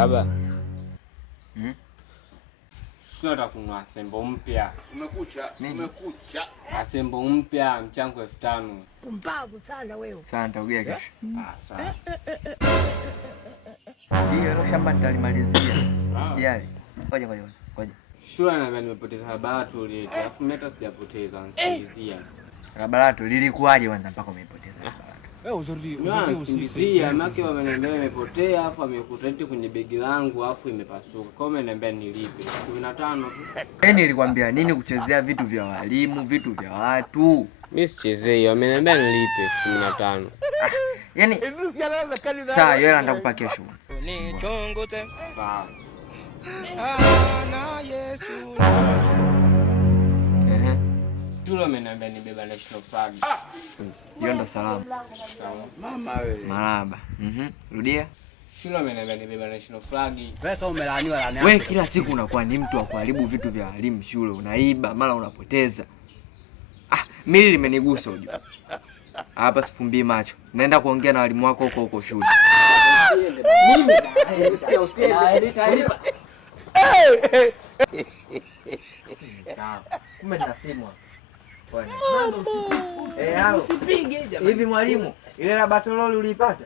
Baba. Sio atakunua sembo mpya. Umekucha. Sembo mpya mchango 5000. Pumbavu sana wewe. Sasa nitakugia kesho. Sawa. Ndio hilo shamba nitalimalizia. Usijali. Ngoja. Shule na nimepoteza Rabalato ile. Alafu mimi hata sijapoteza, nisingizia. Rabalato lilikuwaje kwanza mpaka umeipoteza Rabalato? Uzuri usingizia, maki wameniambia imepotea, afu amekuta eti kwenye begi langu afu imepasuka. Kwa hiyo ameniambia nilipe 15 tu. Yaani nilikwambia nini kuchezea vitu vya walimu, vitu vya watu? Mimi sichezei, wameniambia nilipe 15. Yaani sawa, yeye nitakupa kesho. Ni chongo te. Sawa. Na Yesu. Shule ameniambia nibeba national flag. Hiyo ndo salamu. Mama wewe. Maraba. Rudia. Shule ameniambia nibeba national flag. Wewe kama umelaaniwa laani. Wewe kila siku unakuwa ni mtu wa kuharibu vitu vya walimu shule, unaiba, mara unapoteza. Mimi limenigusa unajua. Hapa sifumbii macho. Naenda kuongea na walimu wako huko shule. Mimi usiende nitalipa. Sawa. Kumbe ninasemwa. Bwana. Usipige jamani. Hivi mwalimu, ile la batololi uliipata?